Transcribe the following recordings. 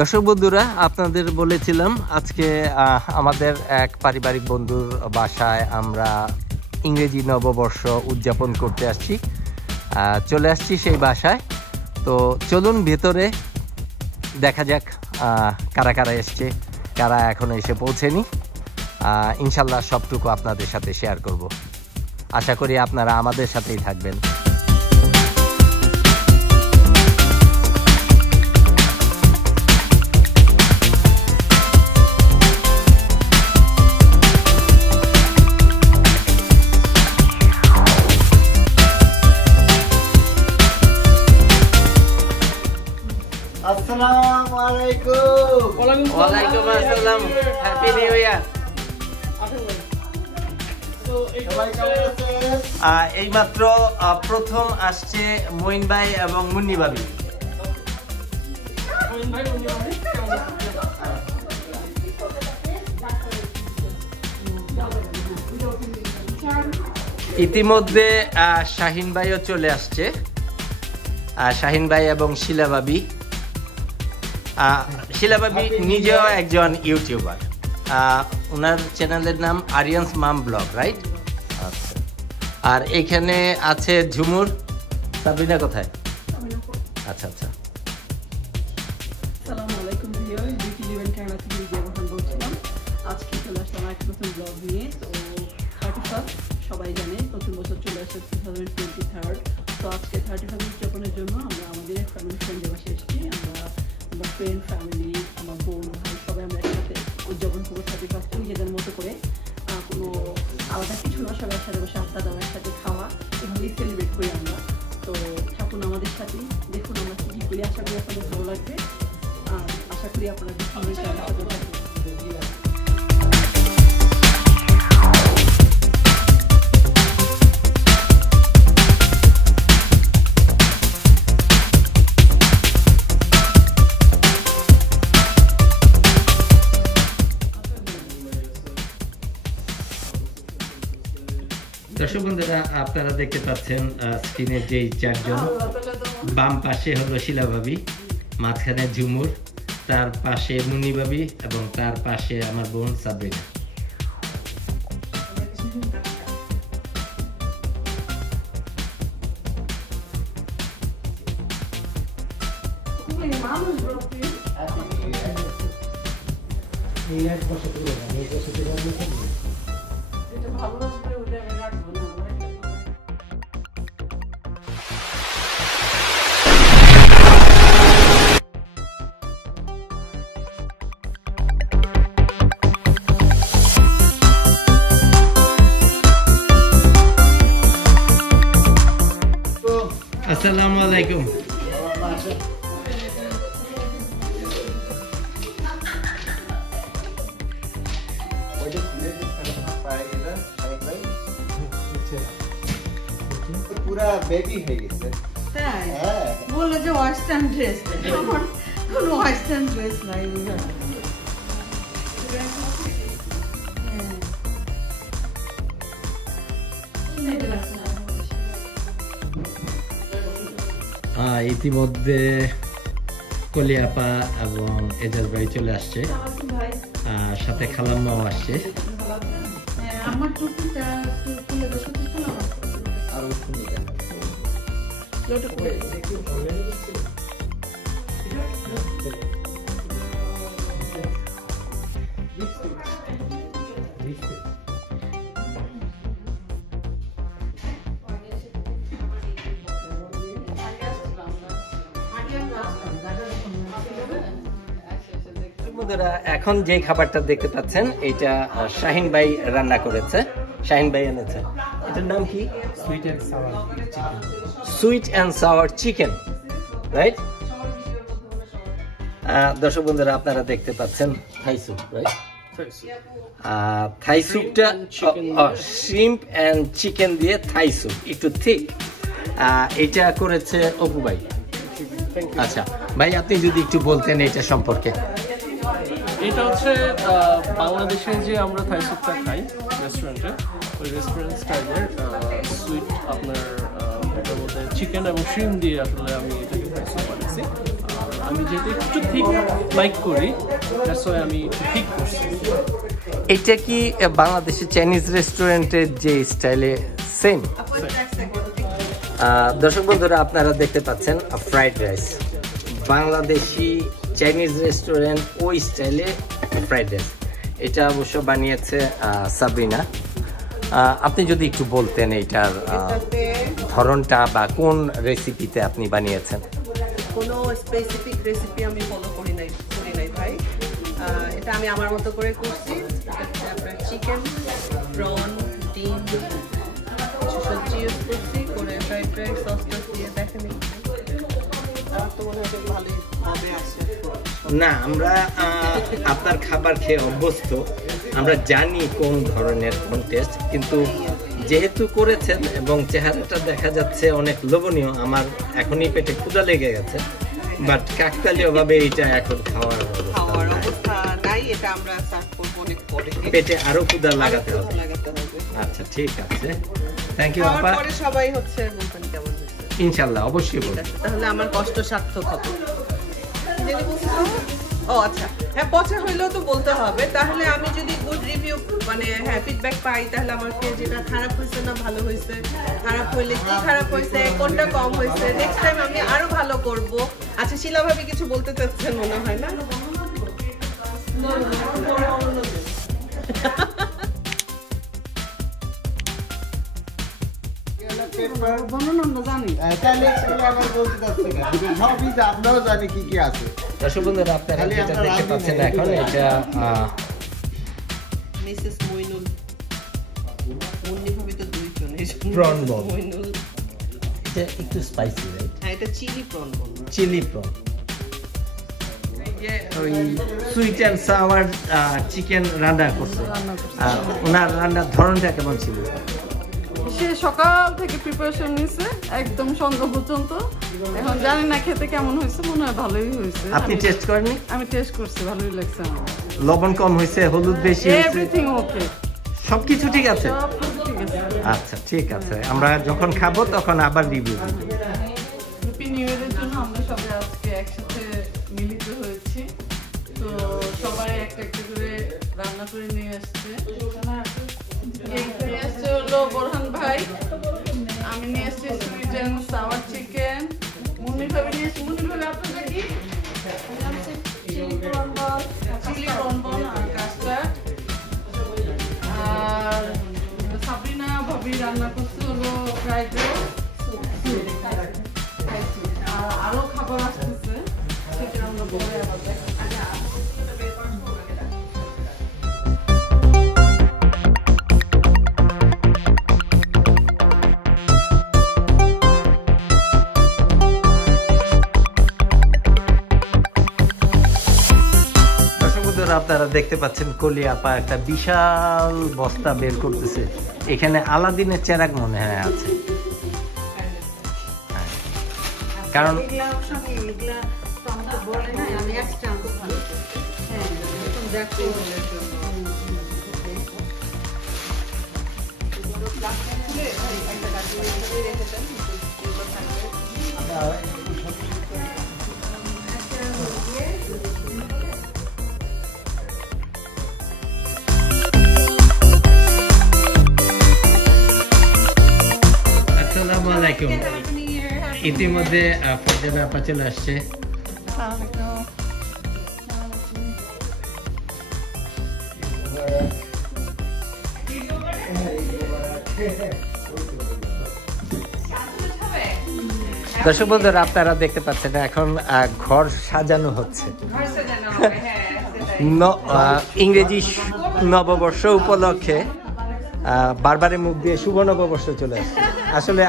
দর্শক বন্ধুরা, আপনাদের বলেছিলাম আজকে আমাদের এক পারিবারিক বন্ধুর বাসায় আমরা ইংরেজি নববর্ষ উদযাপন করতে আসছি। চলে আসছি সেই বাসায়। তো চলুন ভেতরে দেখা যাক কারা কারা এসছে, কারা এখনো এসে পৌঁছেনি। ইনশাল্লাহ সবটুকু আপনাদের সাথে শেয়ার করব। আশা করি আপনারা আমাদের সাথেই থাকবেন। আসসালামু আলাইকুম। ওয়ালাইকুম আসসালাম। Happy new year. এইমাত্র প্রথম আসছে মঈন ভাই এবং মুন্নি ভাবি। ইতিমধ্যে শাহিন ভাইও চলে আসছে। শাহিন ভাই এবং শিলা ভাবি। শিলা ভাবি নিজেও একজন ইউটিউবার। ওনার চ্যানেলের নাম আরিয়ানস মাম ব্লগ, রাইট? আচ্ছা। আর এখানে আছে ঝুমুর। সাবিনা কোথায়? আচ্ছা আচ্ছা। আসসালামু আলাইকুম ভিউয়ার, বিউটি ইভেন্ট কানাডা থেকে যেমন বলছিলাম, আজকে চলে আসলাম একটা নতুন ব্লগ নিয়ে। তো 31 সবাই জানে নতুন বছর চলে আসছে 2023। তো আজকে 31 উদযাপনের জন্য আমরা আমাদের ফ্যামিলি ফ্রেন্ডের বাসায় এসেছি। আমরা ফ্রেন্ড ফ্যামিলি, আমার বোন ভাই সবাই আমরা একসাথে উদযাপন করবো 31 নিজেদের মতো করে। কোনো আলাদা কিছু না, সবাই একসাথে বসে আড্ডা দেওয়া, একসাথে খাওয়া, এভাবেই সেলিব্রেট করি আমরা। তো থাকুন আমাদের সাথে, দেখুন আমরা কী কী করি। আশা করি আপনাদের ভালো লাগবে, আর আশা করি আপনারা আমাদের সাথে থাকবেন। দর্শক বন্ধুরা, আপনারা দেখতে পাচ্ছেন স্ক্রিনের যেই চারজন, বাম পাশে হলো শিলা ভাবি, মাঝখানে ঝুমুর, তার পাশে মুন্নি ভাবি এবং তার পাশে আমার বোন সাবরিনা। আসসালামু আলাইকুম। পুরা বেবি হয়ে গেছে। তাই বললো যে ওয়েস্টার্ন ড্রেস, আমার কোনো ওয়েস্টার্ন ড্রেস নাই। ইতিমধ্যে কলিয়াপা এবং এজাজ ভাই চলে আসছে, সাথে খালাম্মাও আসছে। আমার টুপিটা তুলে বসে আর এখন যে খাবারটা দেখতে পাচ্ছেন এটা শাহিন ভাই রান্না করেছে, শাহিন ভাই এনেছে। এটার নাম কি? Sweet and sour chicken, right? দর্শক বন্ধুরা, আপনারা দেখতে পাচ্ছেন থাই স্যুপ, রাইট? থাই স্যুপটা শ্রিম্প অ্যান্ড চিকেন দিয়ে থাই স্যুপ, একটু থিক। এটা করেছে অপু ভাই। আচ্ছা ভাই, আপনি যদি একটু বলতেন এটা সম্পর্কে। এটা হচ্ছে বাংলাদেশে যে আমরা থাই স্যুপটা খাই রেস্টুরেন্টে, ওই রেস্টুরেন্ট স্টাইলের সুইট আপনার এটার মধ্যে চিকেন এবং শ্রিম দিয়ে আসলে আমি এটাকে থাই স্যুপ বানিয়েছি। আমি যেহেতু একটু ঠিক লাইক করি, দ্যাটস ওয়াই আমি একটু ঠিক করছি। এটা কি বাংলাদেশের চাইনিজ রেস্টুরেন্টের যে স্টাইলে সেম? দর্শক বন্ধুরা, আপনারা দেখতে পাচ্ছেন fried rice, Bangladeshi Chinese restaurant ওই স্টাইলে ফ্রাইড রাইস। এটা অবশ্য বানিয়েছে সাবরিনা। আপনি যদি একটু বলতেন এইটার ধরনটা বা কোন রেসিপিতে আপনি বানিয়েছেন? কোনো স্পেসিফিক রেসিপি আমি ফলো করি নাই ভাই। এটা আমি আমার মতো করে করছি। আপনার চিকেন, প্রন, ডিম, কিছু সবজি ইউজ করছি করে ফ্রাইড রাইস সস দিয়ে দেখেন। আমার তো মনে হয় ভালোই হবে আসছে। না, আমরা আপনার খাবার খেয়ে অভ্যস্ত, আমরা জানি কোন ধরনের কোন টেস্ট, কিন্তু যেহেতু করেছেন এবং চেহারাটা দেখা যাচ্ছে অনেক লোভনীয়, আমার এখনই পেটে ক্ষুধা লেগে গেছে, বাট কাকতালীয় ভাবে এটা এখন খাওয়ার অবস্থা নাই। এটা আমরা সার্ভ করব অনেক পরে, পেটে আরো ক্ষুধা লাগাতে হবে। আচ্ছা, ঠিক আছে, থ্যাংক ইউ আপা। পরে সবাই হচ্ছে বলবেন কেমন হয়েছে। ইনশাআল্লাহ, অবশ্যই বলবেন। তাহলে আমার কষ্ট সার্থক হবে। ও আচ্ছা, হ্যাঁ, পচা হইলেও তো বলতে হবে। তাহলে আমি যদি গুড রিভিউ মানে ফিডব্যাক পাই, তাহলে আমাকে যেটা খারাপ হয়েছে না ভালো হয়েছে, খারাপ হইলে কি খারাপ হয়েছে, কোনটা কম হয়েছে, নেক্সট টাইম আমি আরো ভালো করব। আচ্ছা, শিলা ভাবি কিছু বলতে চাচ্ছেন মনে হয় না? দর্শক বন্ধুরা, আপনারা যেটা দেখতে পাচ্ছেন এখন, এটা মিসেস মইনুল, মুন্নি ভাবি তো দুইজন, প্রন বল। মইনুল, এটা একটু স্পাইসি, রাইট? হ্যাঁ, এটা চিলি প্রন বল। চিলি প্রন, ওই সুইট অ্যান্ড সাওয়ার চিকেন রান্না করছে। ওনার রান্নার ধরনটা কেমন ছিল? সে সকাল থেকে প্রিপারেশন নিছে একদম সন্ধ্যা পর্যন্ত। এখন জানি না খেতে কেমন হয়েছে, মনে হয় ভালোই হয়েছে। আপনি টেস্ট করেননি? আমি টেস্ট করছি, ভালোই লাগছে আমার। লবণ কম হয়েছে, হলুদ বেশি হয়েছে, এভরিথিং ওকে, সবকিছু ঠিক আছে? সব ঠিক আছে। আচ্ছা, ঠিক আছে, আমরা যখন খাবো তখন আবার রিভিউ দিব। হ্যাপি নিউ ইয়ারের জন্য আমরা সবাই আজকে একসাথে মিলিত হয়েছি। তো সবাই একটা একটা করে রান্না করে নিয়ে আসছে। নিয়ে আসছে হলো বোরহান ভাই, আমি নিয়ে আসছি sweet and sour chicken, Munni ভাবি নিয়ে আসছি। মুন্নি ভাবি আপনাদের কি? চিলি প্রন বল আর কাস্টার্ড। আর সাবরিনা ভাবি রান্না করছে হলো ফ্রাইড রাইস। আর আরো খাবার আসতেছে, সেটা আমরা পরে আবার দেখো। আপনারা দেখতে পাচ্ছেন কলি আপা একটা বিশাল বস্তা বের করতেছে। এখানে আলাদিনের চেরাগ মনে হয় আছে, কারণ ইতিমধ্যে ফরজাদা আপা চলে আসছে। দর্শক বন্ধুরা, আপনারা দেখতে পাচ্ছেন এখন ঘর সাজানো হচ্ছে। ইংরেজি নববর্ষ উপলক্ষে বারবারের মুখ দিয়ে শুভ নববর্ষ চলে আসছে। আসলে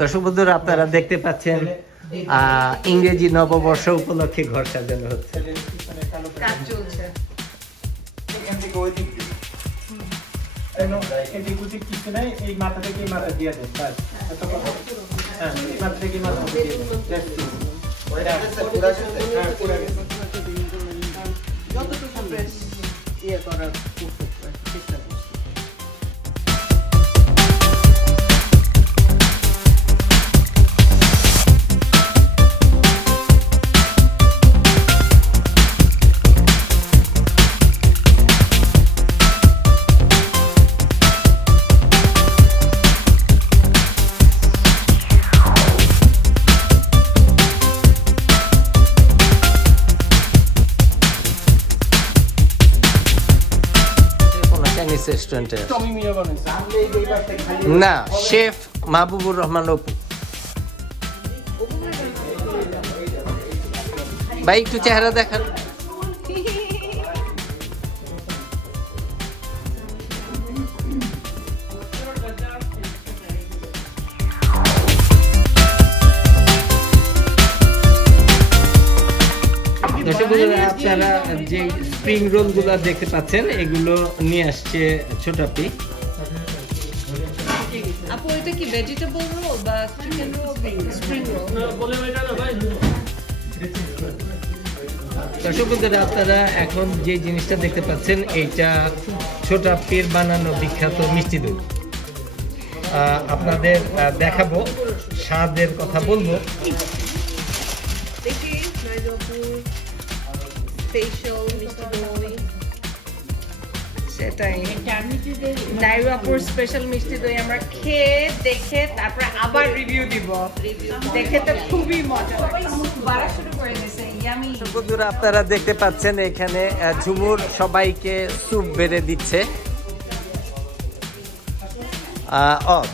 দর্শক বন্ধুরা, আপনারা দেখতে পাচ্ছেন ইংরেজি নববর্ষ উপলক্ষে ঘর সাজানো হচ্ছে। এদিক কিছু নাই, এই মাথা থেকে এই মাথা দিয়ে দেন, বাস এত কথা। হ্যাঁ, এই মাথা থেকে এই মাথা দিয়ে দেন, যতটুকু প্রেস ইয়ে করার চেষ্টা করছি। রেস্টুরেন্টে টমি মিয়া বানাইছে। না, শেফ মাহবুবুর রহমান অপু। ভাই একটু চেহারা দেখান। আপনারা যে স্প্রিং রোল গুলো দেখতে পাচ্ছেন এগুলো নিয়ে আসছে ছোট আপি। আপু এটা কি ভেজিটেবল রোল বা চিকেন রোল স্প্রিং রোল? বলে এটা না ভাই। দর্শক বন্ধুরা, আপনারা এখন যে জিনিসটা দেখতে পাচ্ছেন এইটা ছোট আপির বানানো বিখ্যাত মিষ্টি দই। আপনাদের দেখাবো, স্বাদের কথা বলবো। দেখি স্পেশাল মিষ্টি দই, সেটাই নাইরাপুর স্পেশাল মিষ্টি দই আমরা খেয়ে দেখে তারপরে আবার রিভিউ দিব। দেখে তো খুবই মজা বাড়া শুরু করে দিয়েছে। ইয়ামি। বন্ধুরা, আপনারা দেখতে পাচ্ছেন এখানে ঝুমুর সবাইকে স্যুপ বেড়ে দিচ্ছে।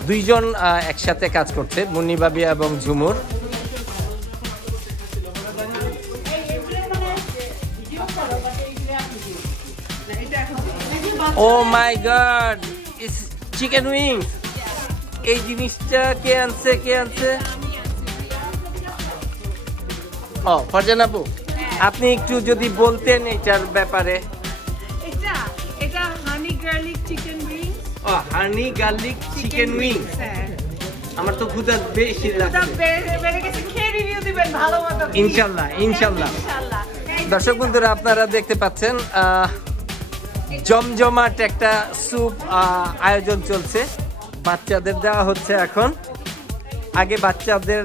দুইজন একসাথে কাজ করছে, মুন্নি ভাবি এবং ঝুমুর। ও my god, it's chicken wings. এই জিনিসটা কে আনছে? ও ফারজান আপু, আপনি একটু যদি বলতেন এটার ব্যাপারে। এটা হানি গার্লিক চিকেন উইংস। ও, হানি গার্লিক চিকেন উইংস। আমার তো ক্ষুধা বেশি লাগছে। বেড়ে গেছে, খেয়ে রিভিউ দিবেন ভালো মতো। ইনশাআল্লাহ। দর্শক বন্ধুরা, আপনারা দেখতে পাচ্ছেন জমজমাট একটা স্যুপ আয়োজন চলছে। বাচ্চাদের দেওয়া হচ্ছে এখন। আগে বাচ্চাদের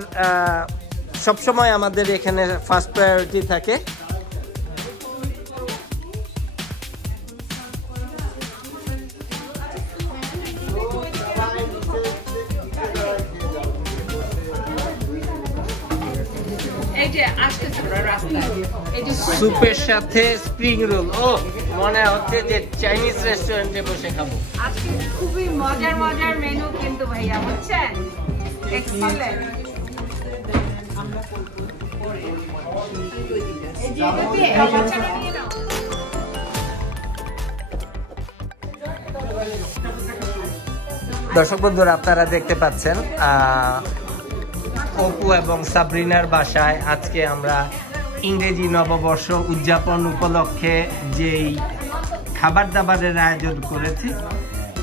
সবসময় আমাদের এখানে ফার্স্ট প্রায়োরিটি থাকে। স্যুপের সাথে স্প্রিং রোল। ও, মনে হচ্ছে যে চাইনিজ রেস্টুরেন্টে বসে খাবো। আজকে খুবই মজার মেনু কিন্তু ভাইয়া, বুঝছেন? এক্সিলেন্ট। দর্শক বন্ধুরা, আপনারা দেখতে পাচ্ছেন অপু এবং সাবরিনার বাসায় আজকে আমরা ইংরেজি নববর্ষ উদযাপন উপলক্ষে যেই খাবার দাবারের আয়োজন করেছি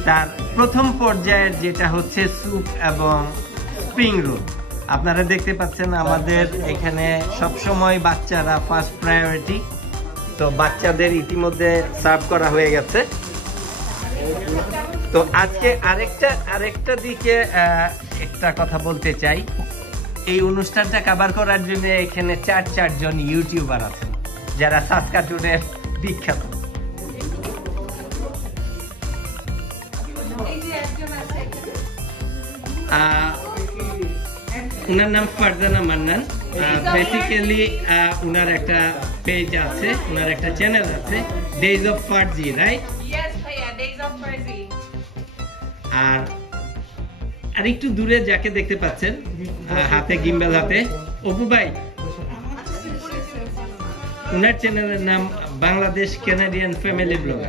তার প্রথম পর্যায়ের যেটা হচ্ছে স্যুপ এবং স্প্রিং রোল। আপনারা দেখতে পাচ্ছেন আমাদের এখানে সবসময় বাচ্চারা ফার্স্ট প্রায়োরিটি। তো বাচ্চাদের ইতিমধ্যে সার্ভ করা হয়ে গেছে। তো আজকে আরেকটা দিকে একটা কথা বলতে চাই। এই অনুষ্ঠানটা কভার করার জন্য এখানে চারজন ইউটিউবার আছেন যারা সাসকাটুনের বিখ্যাত। উনার নাম ফারজানা মান্নান। বেসিক্যালি উনার একটা পেজ আছে, উনার একটা চ্যানেল আছে, ডেজ অফ ফারজি, রাইট? ইয়েস ভাইয়া, ডেজ অফ ফারজি। আর একটু দূরে যাকে দেখতে পাচ্ছেন হাতে গিম্বল হাতে, অপু ভাই, উনার চ্যানেলের নাম বাংলাদেশ কানাডিয়ান ফ্যামিলি ব্লগ।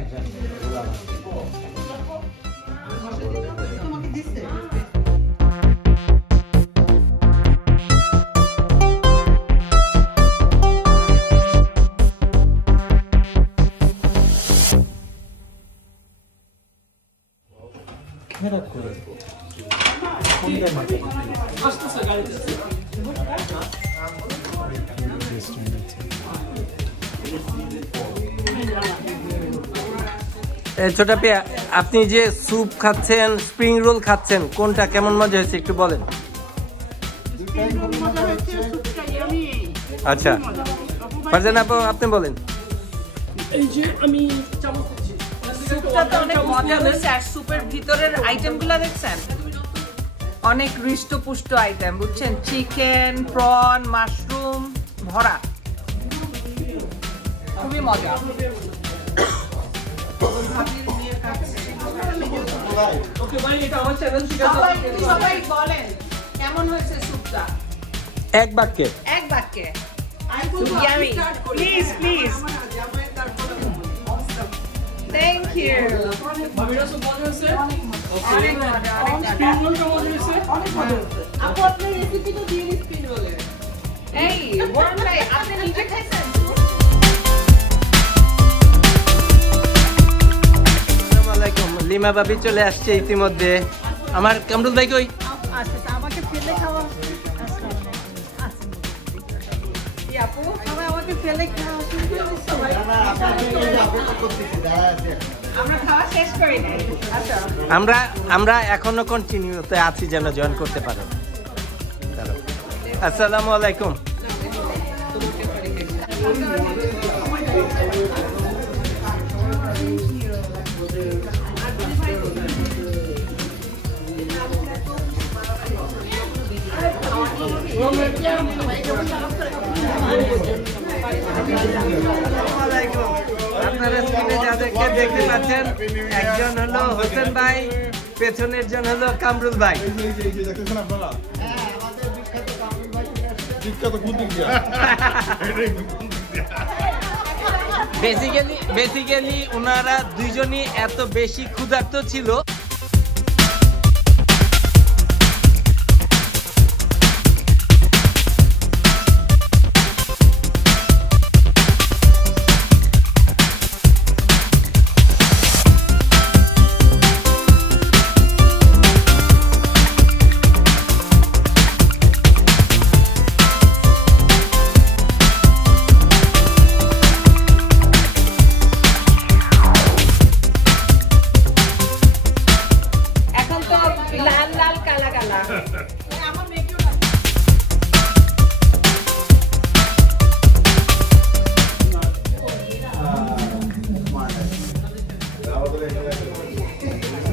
ছোটা পিয়া, আপনি যে স্যুপ খাচ্ছেন, স্প্রিং রোল খাচ্ছেন, কোনটা কেমন মজা হয়েছে একটু বলেন। আচ্ছা ফারজানা আপু আপনি বলেন। এই যে আমি স্যুপটা তো অনেক মজা হয়েছে, আর স্যুপের ভিতরের আইটেমগুলো দেখছেন, অনেক হৃষ্টপুষ্ট আইটেম, বুঝছেন, চিকেন, প্রন, মাশরুম ভরা, খুবই মজা। ওকে ভাই, এটা আমার চ্যানেল থেকে সবাই বলেন কেমন হয়েছে স্যুপটা এক বাক্যে। এক বাক্যে। Please please. Thank you. ভাবিরা সব মজা হয়েছে। অনেক মজা, অনেক মজা। স্প্রিং রোলটা মজা হয়েছে। অনেক মজা হয়েছে। আপু আপনার রেসিপি তো দিয়ে স্পিন রোলের। এই বরং ভাই আপনি নিজে খাইছেন? আসসালামু আলাইকুম। লিমা ভাবি চলে আসছে ইতিমধ্যে। আমার কামরুল ভাই কই? আমাকে ফেলে খাওয়া। আপু সবাই আমাকে ফেলে খাওয়া শুরু করেছে। আমরা খাওয়া শেষ করি নাই। আচ্ছা আমরা এখনো কন্টিনিউতে আছি, যেন জয়েন করতে পারেন। আসসালামু আলাইকুম। আপনারা স্ক্রিনে যাদেরকে দেখতে পাচ্ছেন, একজন হলো হোসেন ভাই, পেছনের জন হলো কামরুল ভাই। বেসিক্যালি ওনারা দুইজনই এত বেশি ক্ষুধার্ত ছিল,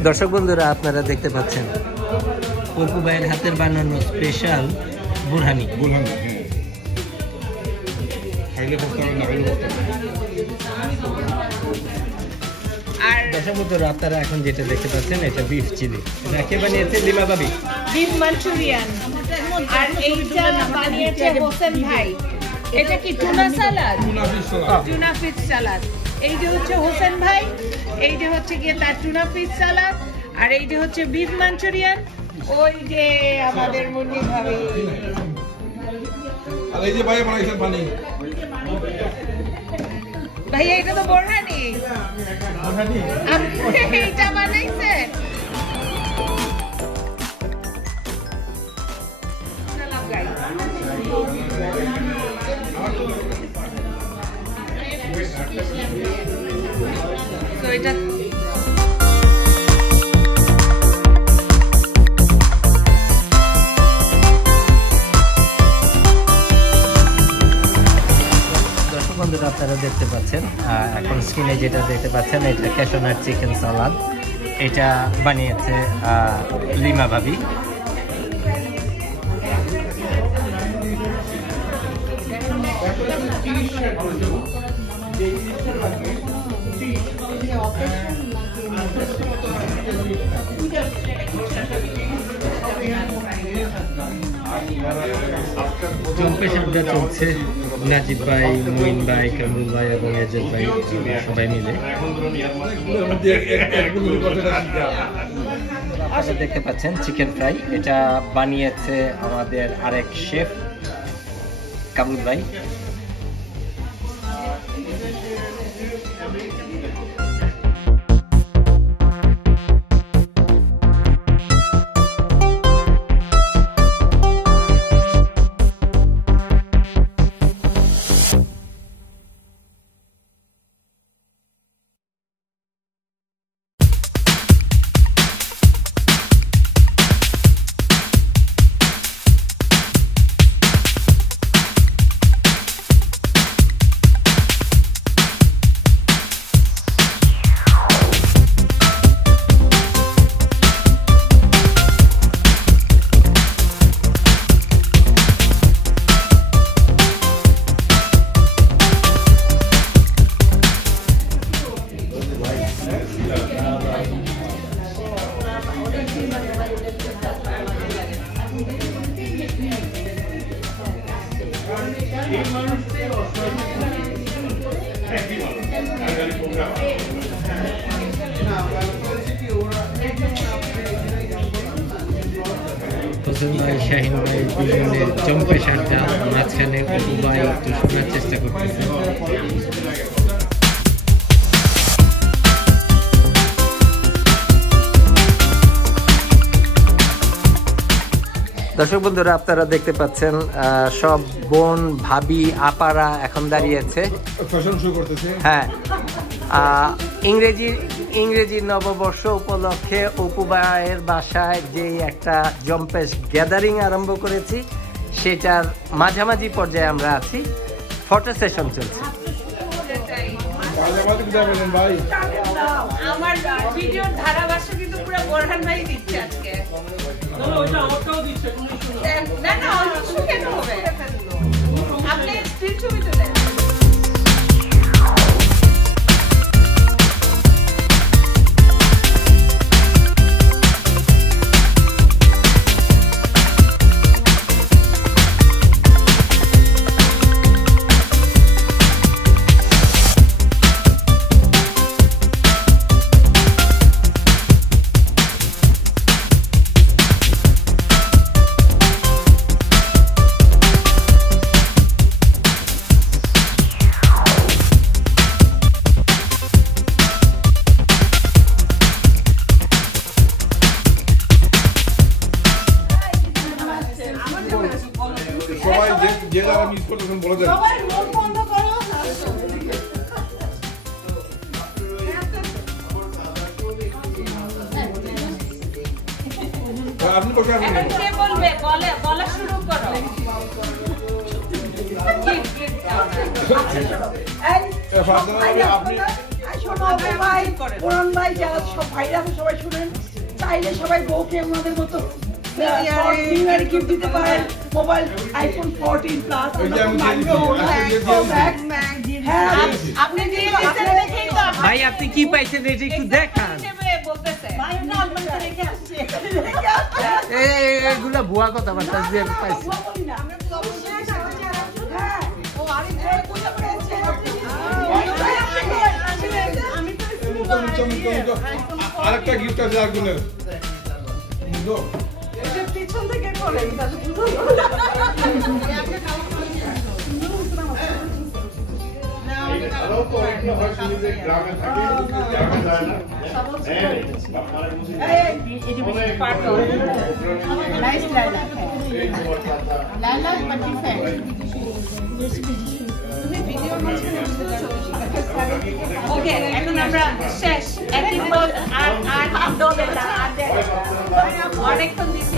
দর্শক বন্ধুরা আপনারা দেখতে পাচ্ছেন অপু ভাইয়ের হাতের বানানো স্পেশাল বুরহানি। আর দর্শক বন্ধুরা আপনারা এখন যেটা দেখতে পাচ্ছেন, এটা বিফ চিলি। এটা কে বানিয়েছে? লিমা ভাবি। Beef Manchurian. আর এইটা বানিয়েছে হোসেন ভাই। এটা কি টুনা সালাদ? টুনা ফিশ সালাদ। এই যে হচ্ছে হোসেন ভাই, এই যে হচ্ছে গিয়ে তার টুনা ফিশ সালাদ, আর এই যে হচ্ছে বিফ মাঞ্চুরিয়ান। ওই যে আমাদের মুন্নি ভাবি। আর এই যে ভাই বানাইছেন পানি। ভাইয়া এটা তো বোরহানি। আপনি এইটা বানাইছেন? তো এটা বন্ধুরা আপনারা দেখতে পাচ্ছেন, এখন স্ক্রিনে যেটা দেখতে পাচ্ছেন, এটা ক্যাশনার চিকেন সালাদ। এটা বানিয়েছে লিমা ভাবি। জম্পেশনটা চলছে নাজিব ভাই, মুইন ভাই, কামরুল ভাই এবং এজেদ ভাই সবাই মিলে। আপনারা দেখতে পাচ্ছেন চিকেন ফ্রাই, এটা বানিয়েছে আমাদের আরেক শেফ কামরুল ভাই। হোসেন ভাই, শাহিন ভাই দুজনের জম্পেশ আড্ডা, মাঝখানে অপু ভাই একটু শোনার চেষ্টা করতেছে। দর্শক বন্ধুরা, আপনারা দেখতে পাচ্ছেন সব বোন ভাবি আপারা এখন দাঁড়িয়েছে। হ্যাঁ, ইংরেজি নববর্ষ উপলক্ষে অপু ভাইয়ের বাসায় যে একটা জম্পেশ গ্যাদারিং আরম্ভ করেছি, সেটার মাঝামাঝি পর্যায়ে আমরা আছি। ফটো সেশন চলছে। আমার ভিডিওর ধারাভাষ্য কিন্তু পুরো বোরহান ভাই দিচ্ছে আজকে। না না, অল্প কেন হবে, আপনি স্ক্রিন ছবি তুলেন। চাইলে সবাই বউকে ওনাদের মতো গিফট দিতে পারেন, মোবাইল আইফোন 14 প্লাস। আপনি দিয়ে দিয়েছেন দেখেই তো ভাই, আপনি কি পাইছেন এটা একটু দেখান। বলতেছে এগুলা ভুয়া কথাবার্তা যে পাইছি। আরেকটা গিফট আছে একজনের, পিছন থেকে করে ওকে, এখন আমরা শেষ। অনেকক্ষণ দিচ্ছি।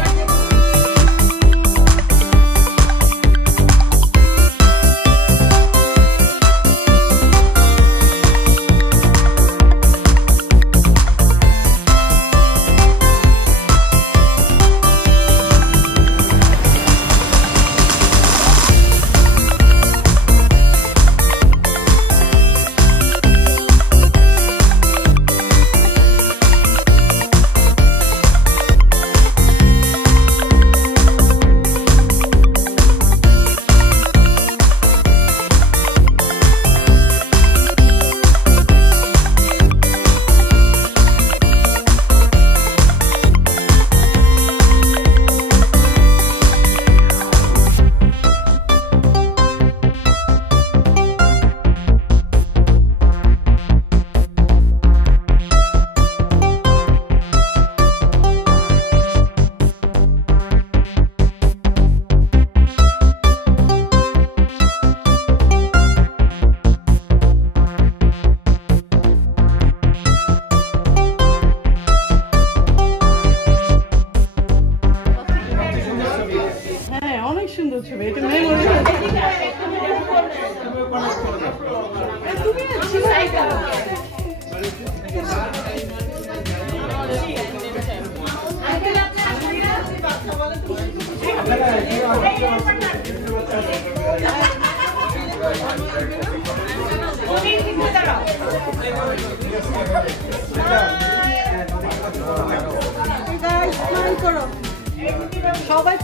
সবাই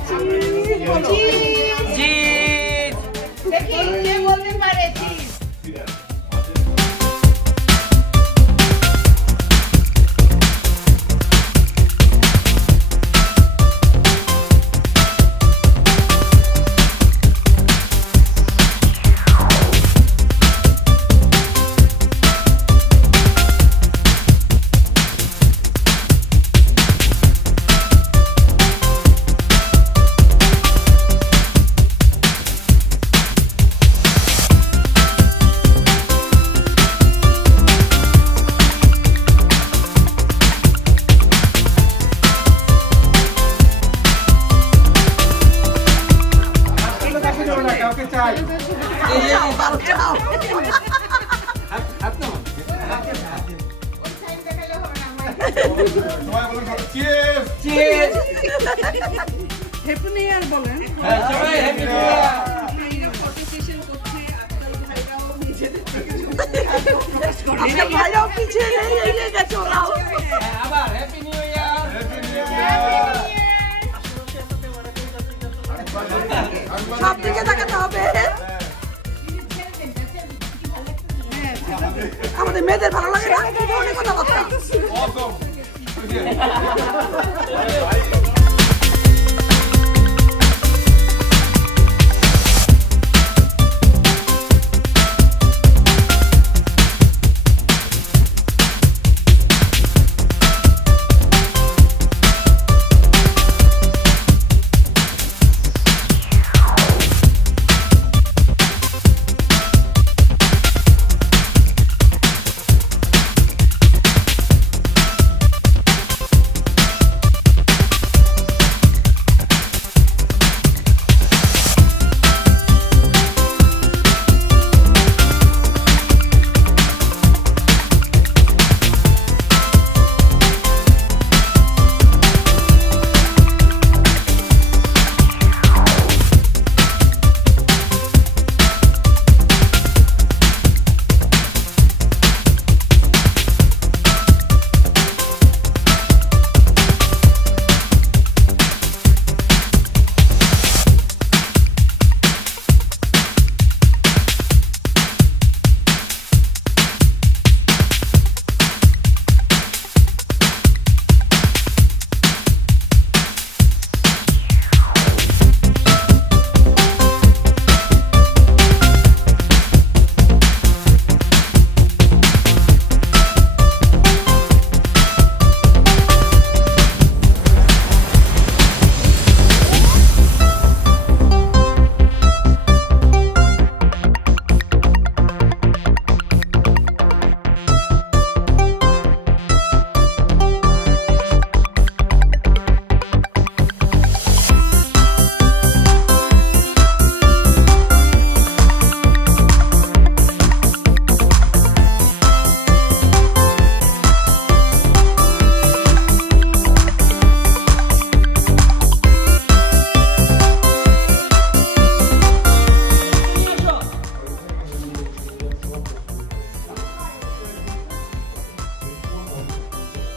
দেখি কে বলতে পারে cheese. Cheers! Happy new year বলেন। সবাই হ্যাপি নিউ ইয়ার। ভাইরাও পিছিয়ে এগিয়ে গেছে ওরাও। আবার happy new year. Happy new year. সব দিকে তাকাতে হবে। আমাদের মেয়েদের ভালো লাগে না অনেক কথাবার্তা।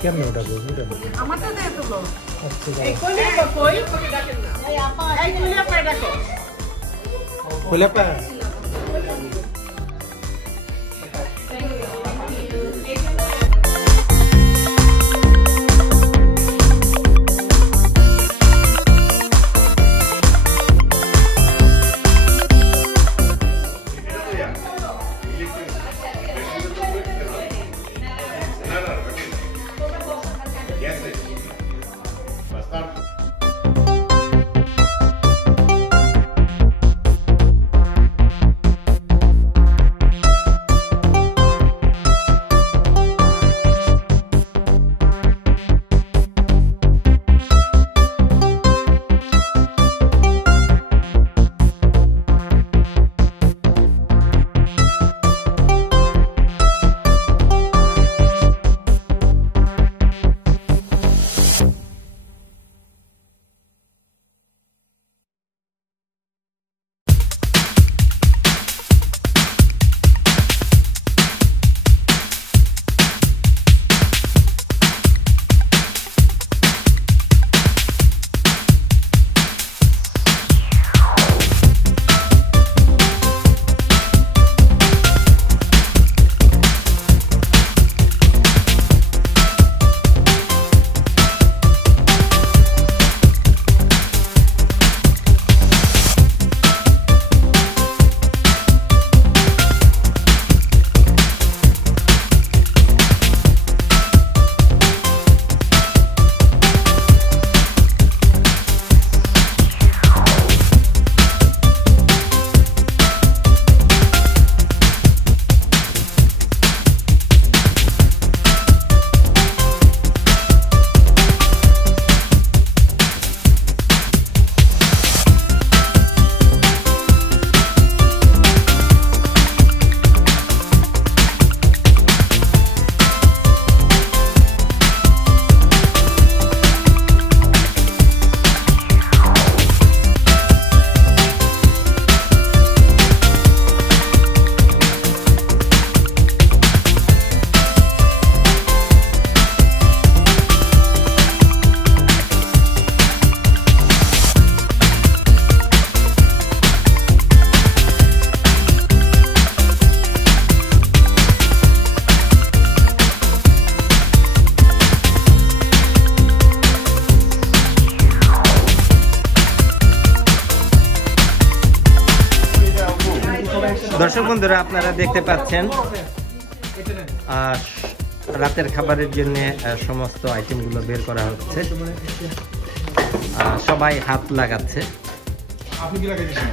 কেমন ওটা আমারটা দে তো গো এই কোলে কই এই আপা এই কুলিয়া পে ডাকো কুলিয়া বন্ধুরা আপনারা দেখতে পাচ্ছেন রাতের খাবারের জন্য সমস্ত আইটেমগুলো বের করা হচ্ছে। সবাই হাত লাগাচ্ছে। আপনি কি লাগাইছেন?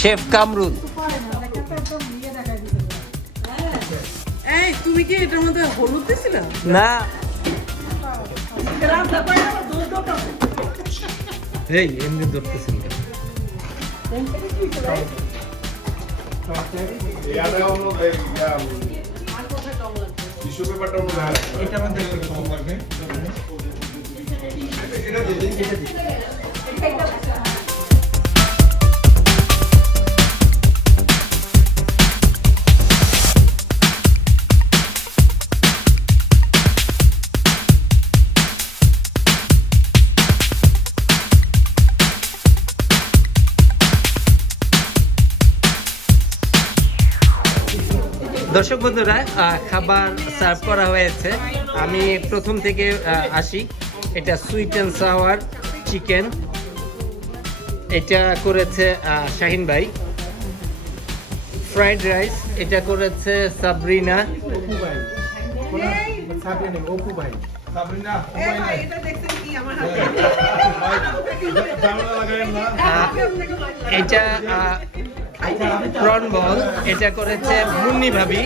শেফ কামরুল, এই তুমি কি এটার মধ্যে হলুদ দিছিলে? না এই এমনি ধরতেছেন দর্শক বন্ধুরা, খাবার সার্ভ করা হয়েছে। আমি প্রথম থেকে আসি। এটা সুইট অ্যান্ড সাওয়ার চিকেন, এটা করেছে শাহিন ভাই। ফ্রাইড রাইস, এটা করেছে সাবরিনা। এটা প্রন বল, এটা করেছে মুন্নি ভাবি।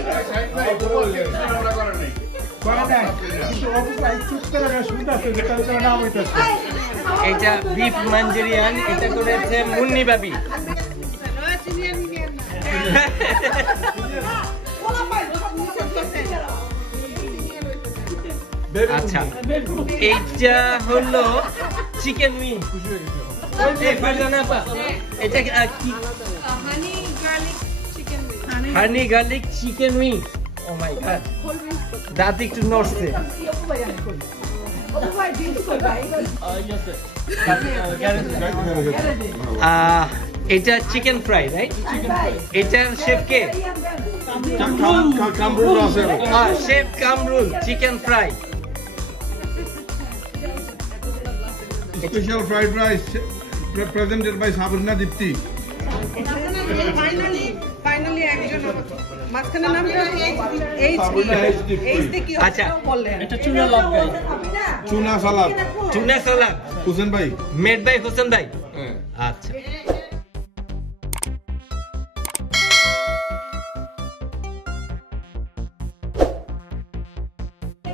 এটা বিফ মাঞ্চুরিয়ান, এটা করেছে মুন্নি ভাবি। আচ্ছা, এইটা হলো চিকেন উইং। এটা কি? Honey garlic chicken wing. Oh my god, দাঁত একটু নড়ছে। এটা চিকেন ফ্রাই, রাইট? এটার শেফ কে? Chef Kamrul. Chicken fry, Special fried rice presented by Sabrina Dipti. Finally একজন মাঝখানে নামটা আচ্ছা, এটা চুনা লাগাই, Tuna salad. Tuna salad Hussein bhai. Made by Hossain ভাই। আচ্ছা,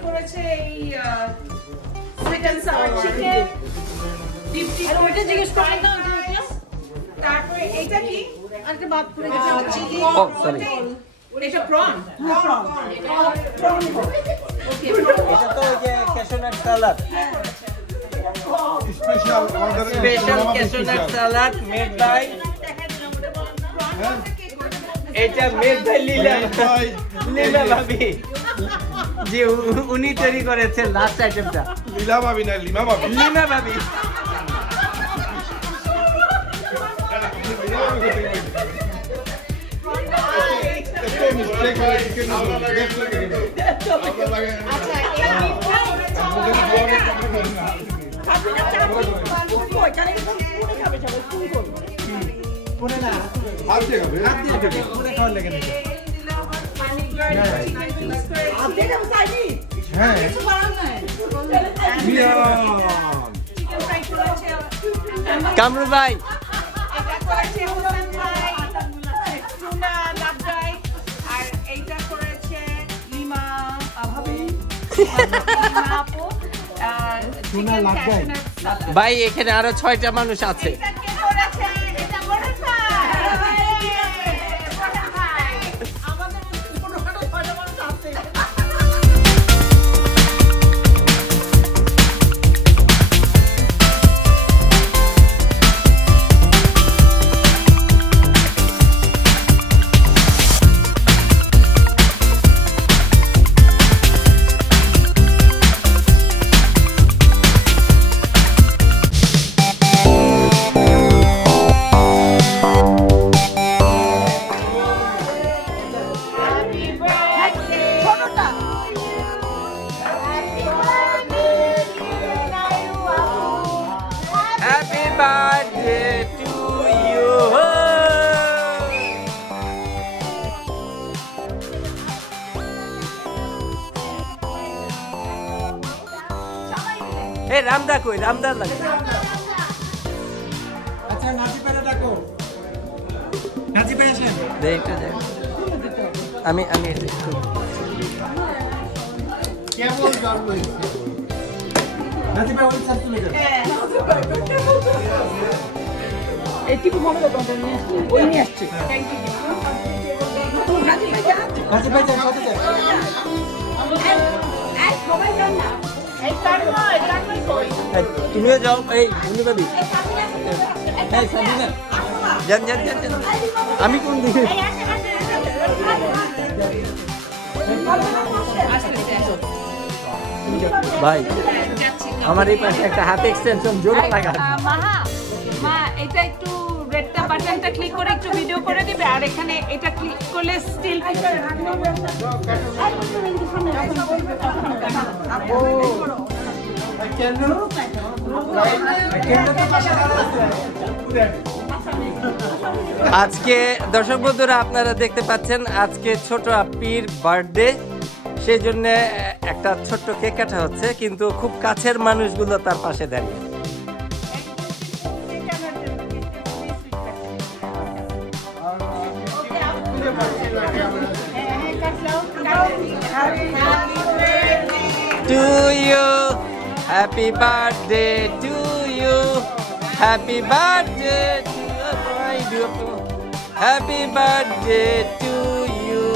করেছে এই sweet and sour chicken. Dipti ওটা জিজ্ঞেস করেন না। তারপরে এটা কি? আজকে বাদ করে গেছে চিলি। ও সরি, এটা প্রন। হ্যাঁ, প্রন। ওকে, এটা তো ওই যে cashew nut salad, Special order. Special cashew nut salad made by, এটা মেড বাই লীলা ভাবি। যে উনি তৈরি করেছেন লাস্ট আইটেমটা। Lila bhabi na Lima bhabi. Lima ভাবি। Mistake hai chicken কামরুল ভাই, ভাই এখানে আরো 6টা মানুষ আছে। রামদা কই? রামদা লাগে। আচ্ছা নাজিবারে ডাকো। নাজিবা আসেন। দেখতে যাই। আমি একটু কেবল জন্ম হয়েছে। নাজিবা ওই সাইড চলে যাও। এইটুকু মনে করতে নিয়ে আসছি ওই নিয়ে আসছি নাজিবা যান কত যান? তুমিও যাও এই উনি ভাবি এই সাজিনা যান যান যান যান। আমি কোন দিকে ভাই আমার এই পাশে একটা হাত এক্সটেনশন জোড়া লাগা মা এটা একটু রেডটা বাটনটা ক্লিক করে একটু ভিডিও করে দিবে আর এখানে এটা ক্লিক করলে স্টিল আজকে দর্শক বন্ধুরা আপনারা দেখতে পাচ্ছেন আজকে ছোট আপ্পির বার্থডে সেই জন্য একটা ছোট্ট কেক কাটা হচ্ছে কিন্তু খুব কাছের মানুষগুলো তার পাশে দাঁড়িয়ে to you happy birthday to you happy birthday to you happy birthday to you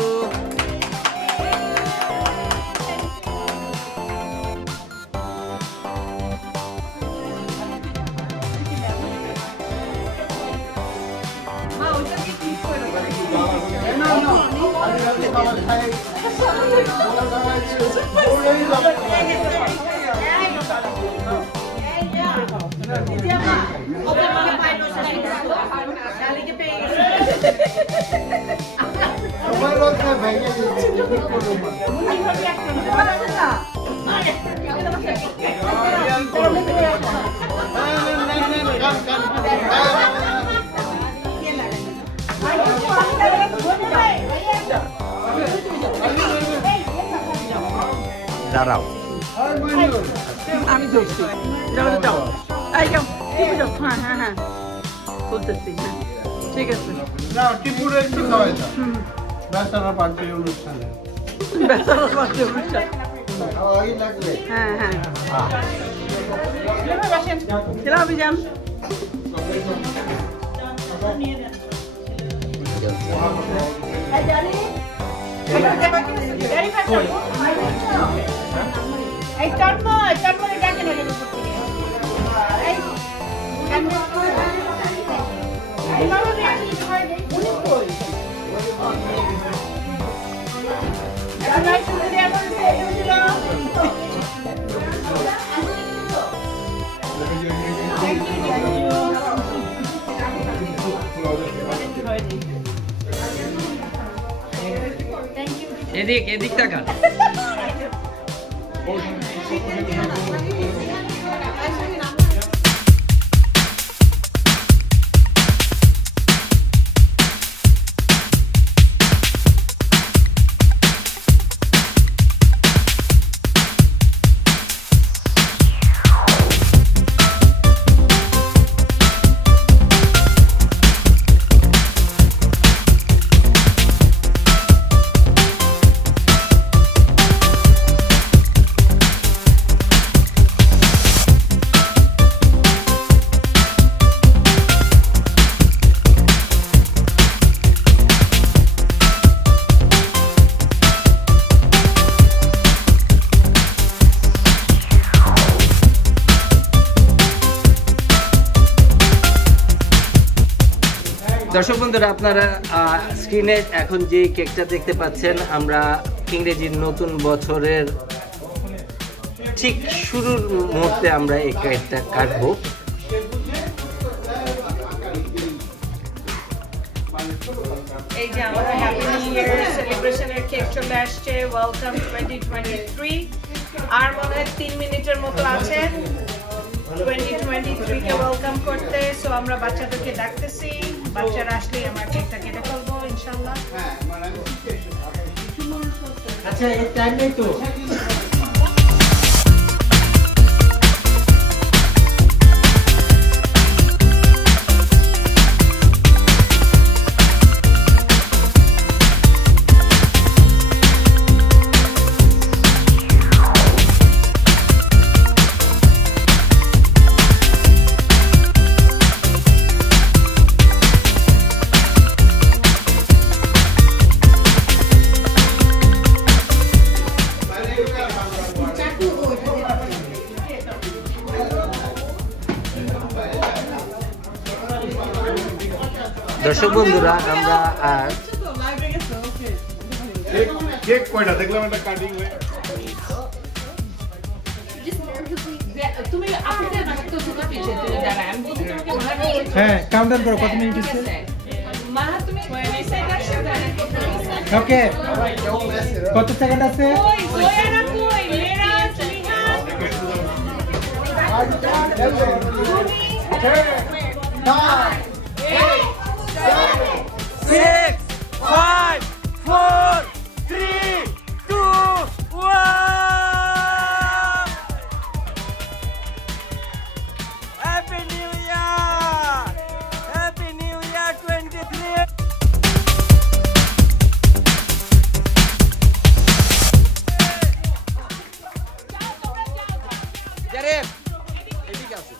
দাঁড়াও আমি ধরছি যাও যাও এই যাও টিপে যাও হ্যাঁ হ্যাঁ হ্যাঁ বলতেছি হ্যাঁ ঠিক আছে না টিপুরে একটু খাওয়াই দাও বেচারা পার্টি অনুষ্ঠানে বেচারা পার্টি অনুষ্ঠান খাওয়াই লাগবে হ্যাঁ হ্যাঁ চলো অভিযান এই টর্ম ডাকে না এদিক টাকা দর্শক বন্ধুরা আপনারা স্ক্রিনে এখন যে কেকটা দেখতে পাচ্ছেন আমরা ইংরেজির নতুন বছরের ঠিক শুরুর মুহূর্তে আমরা এই কেকটা কাটবো এই যে আমাদের হ্যাপি নিউ ইয়ার সেলিব্রেশনের কেক চলে আসছে ওয়েলকাম 2023 আর মনে হয় 3 মিনিটের মতো আছে 2023 কে ওয়েলকাম করতে সো আমরা বাচ্চাদেরকে ডাকতেছি বাচ্চারা আসলে আমরা কেকটা কেটে ফেলবো ইনশাআল্লাহ আচ্ছা এই টাইম নেই তো দর্শক বন্ধুরা আমরা কেক কয়টা দেখলাম একটা কাটিং হয়ে তুমি আপনাদের তো সুন্দর পিছে তুমি জানা আমি বলতে তোমাকে মনে হয় হ্যাঁ কাউন্টডাউন করো কত মিনিট হচ্ছে মাহা তুমি মেসেজ আসছে ওকে কত সেকেন্ড আছে কই সোয়ানা কই মেরা Sneha 6 5 4 3 2 1 Happy New Year! Happy New Year 23! Jarif, এদিকে আসো।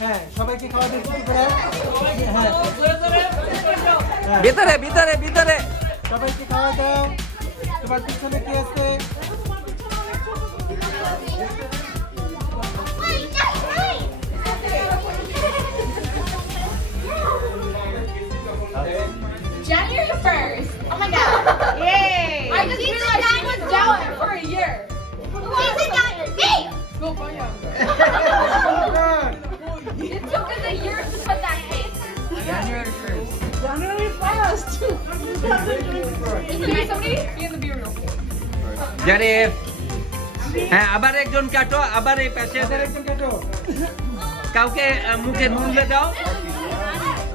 হ্যাঁ সবাইকে খাওয়া দিয়ে শুরু করে হ্যাঁ ভিতরে ভিতরে ভিতরে সবাইকে খাওয়া দাও তোমার পিছনে কি আছে January 1st. Oh my god. Yay! I just realized he was down for a year. He's a guy. Me! Go find out. It took us a year to put that cake. January 1st. January 1st. Is there somebody? Be in the bureau. Zarif হ্যাঁ আবার একজন কাটো আবার এই পাশে একজন কাটো কাউকে মুখে নুলে দাও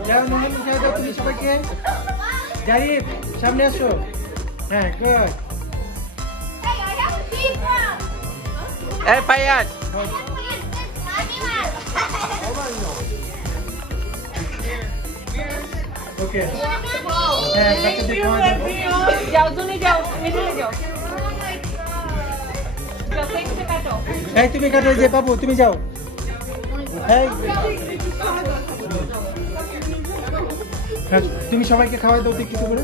যাও নুন মুখে দাও তুমি সবাইকে জারিফ সামনে আসো হ্যাঁ good Hey, I have a pizza. এই ফায়াজ ওকে হ্যাঁ বাচ্চাদের খাওয়া দাও যাও জুনি যাও মিডিলে যাও যাও কেকটা কাটো এই তুমি কাটো যে বাবু তুমি যাও এই তুমি সবাইকে খাওয়া দাও ঠিক কিছু করে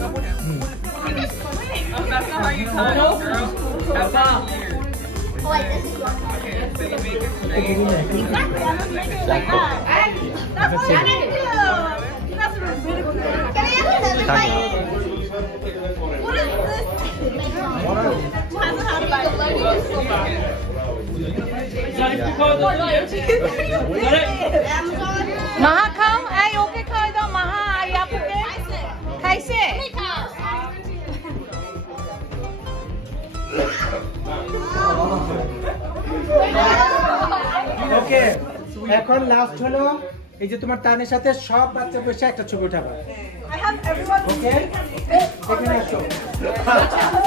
That's not how you cut it, girl. That's not weird. Oh, wait, this is your Can I have another bite? What is this? মাহা খাও এই ওকে খাওয়াই দাও মাহা আই আপুকে খাইছে ওকে এখন লাস্ট হলো এই যে তোমার তানের সাথে সব বাচ্চা বসে একটা ছবি উঠাবা ওকে এখানে আসো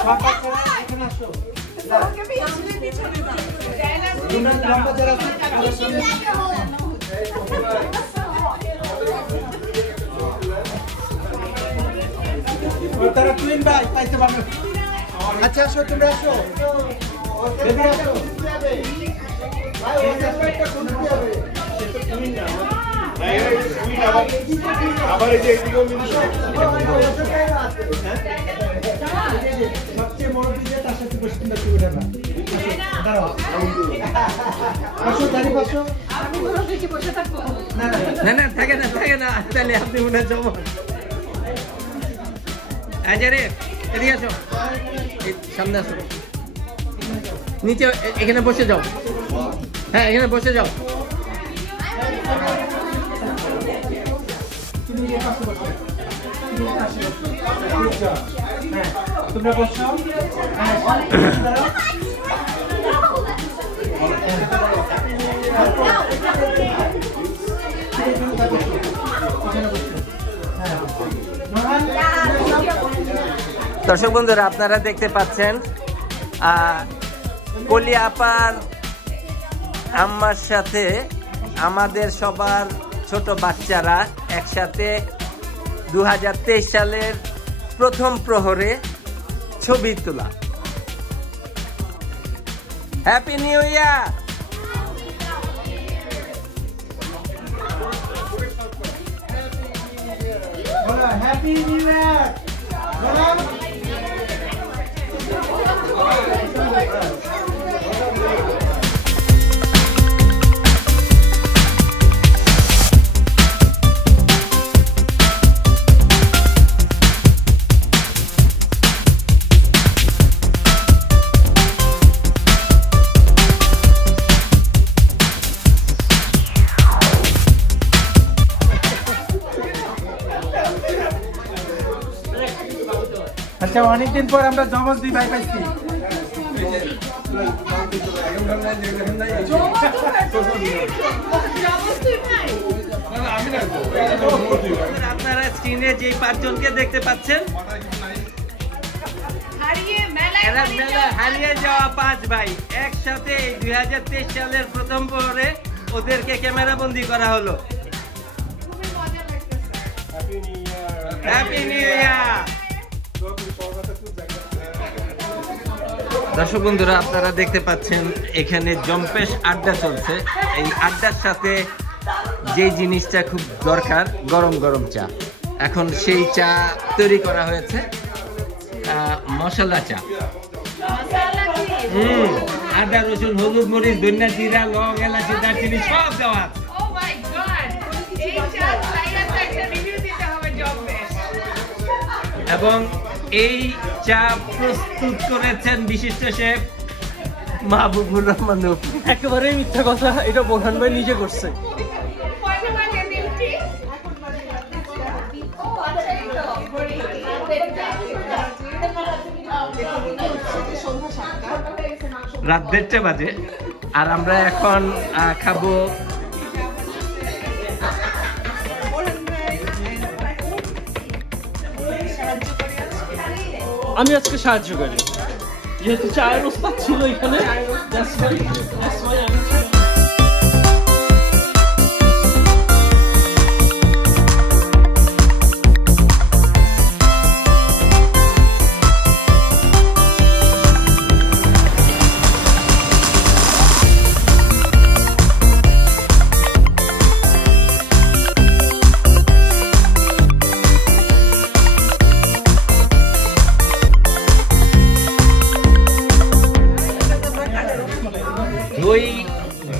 সব বাচ্চারা এখানে আসো তোমরা লম্বা যারা আছো, তাদের সামনে ও তারা টুইন ভাই পাইতে পারবে আচ্ছা আসো তোমরা আসো বেবি আসো আবার এই যে এইদিকেও মিলিয়ে সবচেয়ে বড় বিজে তার সাথে বসে তোমরা ছবি উঠাবা দাঁড়াও আসো জানি বসো আমি কোনো কিছু বসে থাকবো না না না না থাকে না তাহলে আপনি মনে জমা জারিফ এদিকে আসো এই সামনে আসো নিচে এখানে বসে যাও হ্যাঁ এখানে বসে যাও তুমি এই পাশে বসো তুমি এই পাশে বসো Good job. হ্যাঁ তোমরা বসো হ্যাঁ দাঁড়াও দর্শক বন্ধুরা আপনারা দেখতে পাচ্ছেন কলি আপার আম্মার সাথে আমাদের সবার ছোট বাচ্চারা একসাথে 2023 সালের প্রথম প্রহরে ছবি তোলা happy new year happy new year আচ্ছা, অনেকদিন পর আমরা জমজ দুই ভাই পাইছি। আপনারা স্ক্রিনে যে 5 জনকে দেখতে পাচ্ছেন হারিয়ে যাওয়া 5 ভাই একসাথে 2023 সালের প্রথম পরে ওদেরকে ক্যামেরা বন্দি করা হলো। Happy new year. দর্শক বন্ধুরা, আপনারা দেখতে পাচ্ছেন এখানে জম্পেশ আড্ডা চলছে। এই আড্ডার সাথে যে জিনিসটা খুব দরকার, গরম গরম চা। এখন সেই চা তৈরি করা হয়েছে, মশলা চা। আদা, রসুন, হলুদ, মরিচ, ধনিয়া, জিরা, লং, এলাচি, দারচিনি সব দেওয়া আছে। এবং এই চা প্রস্তুত করেছেন বিশিষ্ট শেফ মাহবুবুর রহমান। একেবারে মিথ্যা কথা, এটা বোরহান ভাই নিজে করছে। রাত 1:30 বাজে আর আমরা এখন খাবো আমি আজকে সাহায্য করি, যেহেতু চায়ের ওস্তাদ ছিল এখানে।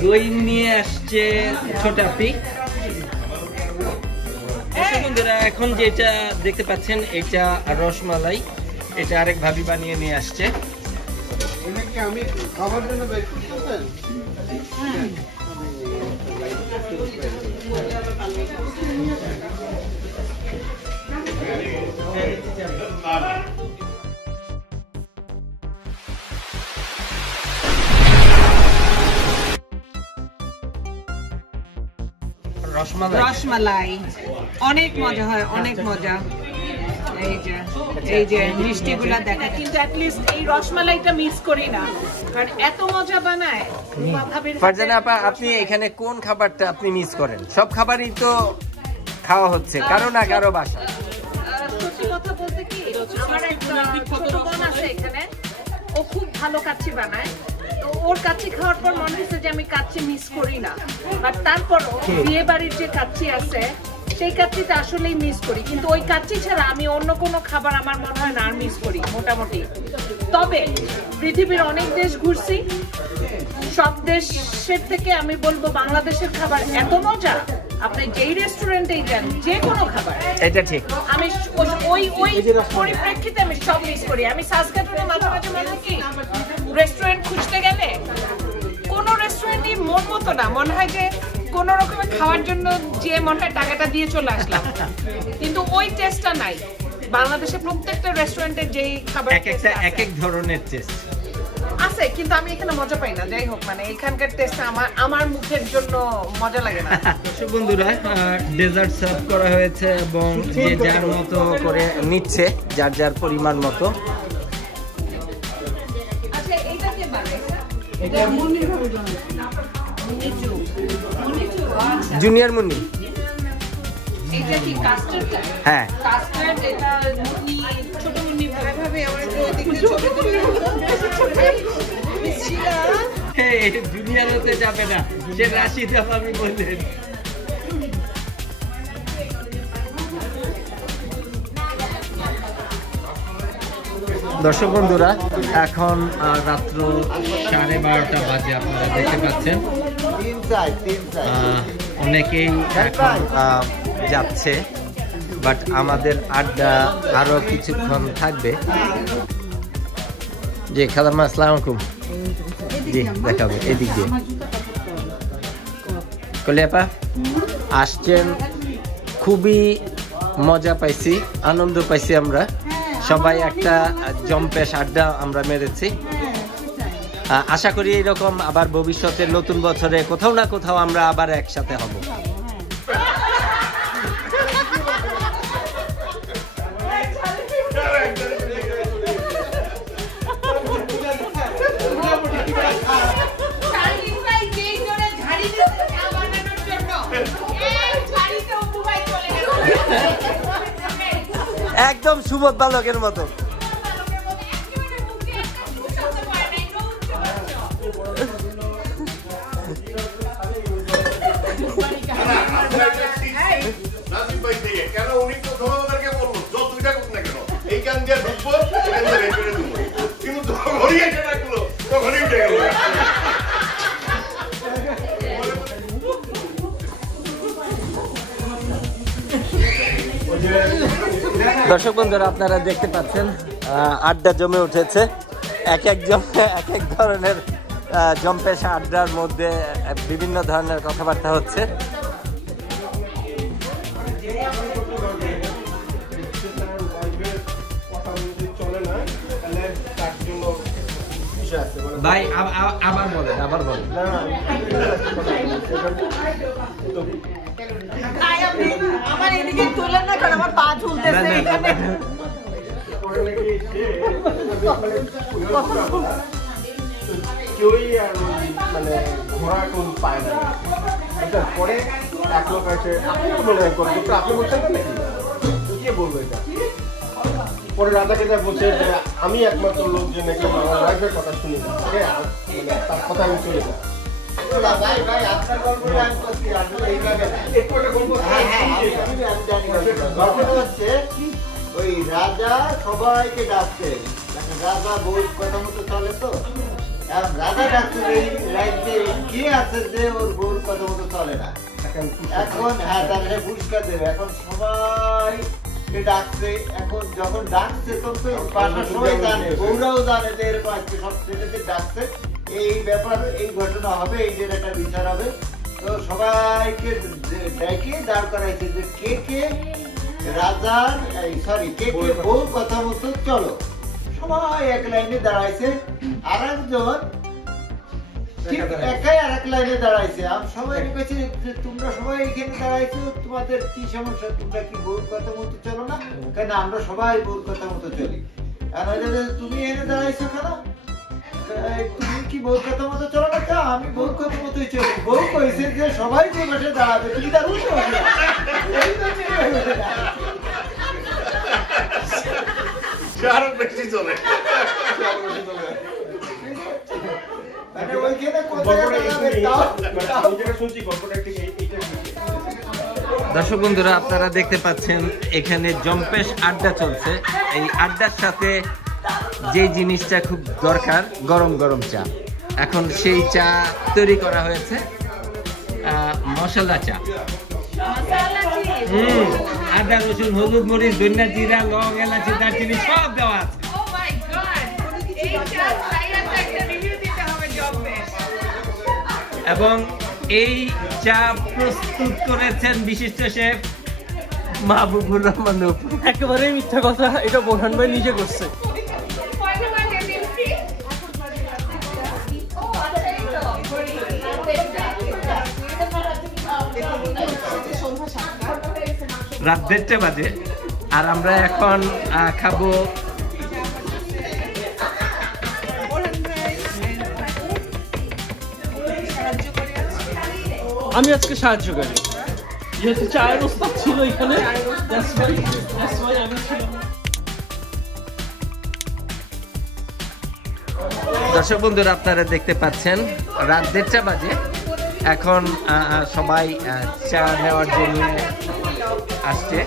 দই নিয়ে আসছে ছোটাপি। বন্ধুরা, এখন যেটা দেখতে পাচ্ছেন এটা রসমালাই, এটা আরেক ভাবি বানিয়ে নিয়ে আসছে। আমি খাবার জন্য বের করতেছেন? রসমালাই অনেক মজা হয়, অনেক মজা। এই যে মিষ্টিগুলা দেখা, কিন্তু অ্যাটলিস্ট এই রসমালাইটা মিস করি না, কারণ এত মজা বানায়। ফারজানা আপা, আপনি এখানে কোন খাবারটা আপনি মিস করেন? সব খাবারই তো খাওয়া হচ্ছে কারো না কারো বাসা। সত্যি কথা বলতে কি, আমার একটা ছোট বোন আছে এখানে, ও খুব ভালো কাচ্চি বানায়। তো ওর কাচ্চি খাওয়ার পর মনে হচ্ছে যে আমি কাচ্চি মিস করি না, বাট তারপরও বিয়ে বাড়ির যে কাচ্চি আছে সেই কাচ্চিটা আসলেই মিস করি। কিন্তু ওই কাচ্চি ছাড়া আমি অন্য কোনো খাবার আমার মনে হয় না আর মিস করি মোটামুটি। তবে পৃথিবীর অনেক দেশ ঘুরছি, সব দেশের থেকে আমি বলবো বাংলাদেশের খাবার এত মজা, আপনি যেই রেস্টুরেন্টেই যান যে কোনো খাবার, এটা ঠিক। আমি ওই পরিপ্রেক্ষিতে আমি সব মিস করি। আমি সাসকাটুনে মাঝে মাঝে মনে হয় কি, রেস্টুরেন্ট খুঁজতে গেলে কোনো রেস্টুরেন্টই মন মতো না, মনে হয় যে কোন রকমের খাওয়ার জন্য যে মনে হয় টাকাটা দিয়ে চলে আসলাম, কিন্তু ওই টেস্টটা নাই। বাংলাদেশে প্রত্যেকটা রেস্টুরেন্টের যেই খাবার এক এক ধরনের টেস্ট আছে, কিন্তু আমি এখানে মজা পাই না। যাই হোক, মানে এখানকার টেস্ট আমার মুখের জন্য মজা লাগে না। বন্ধুরা, ডেজার্ট সার্ভ করা হয়েছে এবং যে যার মতো করে নিচ্ছে, যার যার পরিমাণ মতো। আচ্ছা, এটা কে বানায়? এটা মুন্নির ভাবে বানায়। জুনিয়র মুন্নি। এটা কি কাস্টার্ড? হ্যাঁ, কাস্টার্ড। এটা মুন্নি, ছোট মুন্নি ভাবে আমরা একটু ওদিকে ছোট করে জুনিয়র হতে যাবে না, সে রাশি দেওয়া আমি বললেন। দর্শক বন্ধুরা, এখন রাত্র 12:30 বাজে, আপনারা দেখতে পাচ্ছেন অনেকেই এখন যাচ্ছে, বাট আমাদের আড্ডা আরো কিছুক্ষণ থাকবে। জি খালাম্মা, আসসালামু আলাইকুম। জি দেখাবো এদিক দিয়ে। কলিয়াপা আসছেন, খুবই মজা পাইছি, আনন্দ পাইছি আমরা সবাই একটা জম্পেশ আড্ডা আমরা মেরেছি। আশা করি এরকম আবার ভবিষ্যতের নতুন বছরে কোথাও না কোথাও আমরা আবার একসাথে হব। একদম সুবোধ বালকের মতো। কেন উনি প্রথমে ওদেরকে বলবো যতটা হোক না কেন এইখান দিয়ে ঢুকবো এখান দিয়ে বের করে দেবো, কিন্তু যখনই এটা ডাকলো তখনই উঠে গেল। দর্শক বন্ধুরা আপনারা দেখতে পাচ্ছেন আড্ডা জমে উঠেছে। এক এক ধরনের জম্পেশ আড্ডার মধ্যে বিভিন্ন ধরনের কথাবার্তা হচ্ছে। ভাই আবার বলেন। আমার এদিকে তোলেন না, কারণ আমার পা ঝুলতেছে এখানে। কেউই মানে ঘোরা কোন পায় না। পরে এক লোক আছে, আপনি বলছেন নাকি কে বলবো এটা? পরে রাজাকে যা বলছে যে আমি একমাত্র লোক যে নাকি আমার ওয়াইফের কথা শুনি না, তার কথা আমি চলে যাই। ওই রাজা সবাইকে ডাকছে, রাজা বউর কথা মতো চলে তো, রাজা ডাকছে এই রাজ্যে কে আছে যে ওর বউর কথা মতো চলে না। এখন হ্যাঁ তাহলে পুরস্কার দেবে। এখন সবাই ডাকছে, এখন যখন ডাকছে তখন বাসার সবাই জানে, বউরাও জানে যে এরকম আজকে সব ছেলেদের ডাকছে, এই ব্যাপার এই ঘটনা হবে, এই যে একটা বিচার হবে। তো সবাইকে ডেকে দাঁড় করাইছে যে কে কে রাজার কে কে বউর কথা মতো চলো। সবাই এক লাইনে দাঁড়াইছে, আর একজন একাই আর এক লাইনে দাঁড়াইছে। আমি সবাই বলছি যে তোমরা সবাই এখানে দাঁড়াইছো, তোমাদের কি সমস্যা? তোমরা কি বউর কথা মতো চলো না? কেন আমরা সবাই বউর কথা মতো চলি। আর তুমি এনে দাঁড়াইছো কেন? তুমি কি বউর কথা মতো চলো না? আমি বউর কথা মতোই চলি। বউ কইছে যে সবাই যে বসে দাঁড়াবে, তুমি তার উল্টো বসে আরো বেশি চলে। দর্শক বন্ধুরা আপনারা দেখতে পাচ্ছেন এখানে জম্পেশ আড্ডা চলছে। এই আড্ডার সাথে যে জিনিসটা খুব দরকার, গরম গরম চা। এখন সেই চা তৈরি করা হয়েছে, মশলা চা। আদা রসুন হলুদ মরিচ ধনিয়া জিরা লং এলাচি দারচিনি সব দেওয়া আছে। এবং এই চা প্রস্তুত করেছেন বিশিষ্ট শেফ মাহবুবুর রহমান। একেবারে মিথ্যা কথা, এটা বোরহান ভাই নিজে করছে। রাত 1:30 বাজে আর আমরা এখন খাবো আমি আজকে সাহায্য করি, যেহেতু চায়ের ওস্তাদ ছিল এখানে। দর্শক বন্ধুরা আপনারা দেখতে পাচ্ছেন রাত 1:30 বাজে। এখন সবাই চা নেওয়ার জন্য আসছে।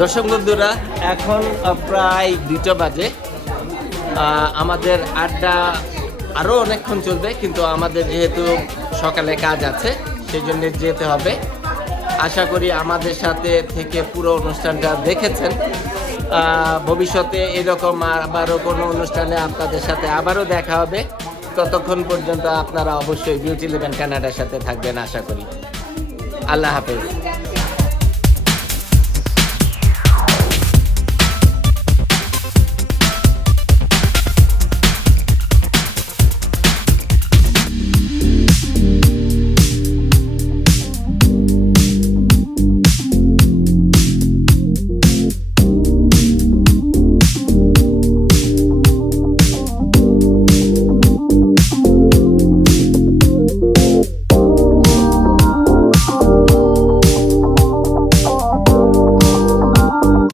দর্শক বন্ধুরা এখন প্রায় 2টা বাজে। আমাদের আড্ডা আরো অনেকক্ষণ চলবে, কিন্তু আমাদের যেহেতু সকালে কাজ আছে সেই জন্য যেতে হবে। আশা করি আমাদের সাথে থেকে পুরো অনুষ্ঠানটা দেখেছেন। ভবিষ্যতে এরকম আবারও কোনো অনুষ্ঠানে আপনাদের সাথে আবারও দেখা হবে। ততক্ষণ পর্যন্ত আপনারা অবশ্যই বিউটি 11 কানাডার সাথে থাকবেন আশা করি। আল্লাহ হাফেজ।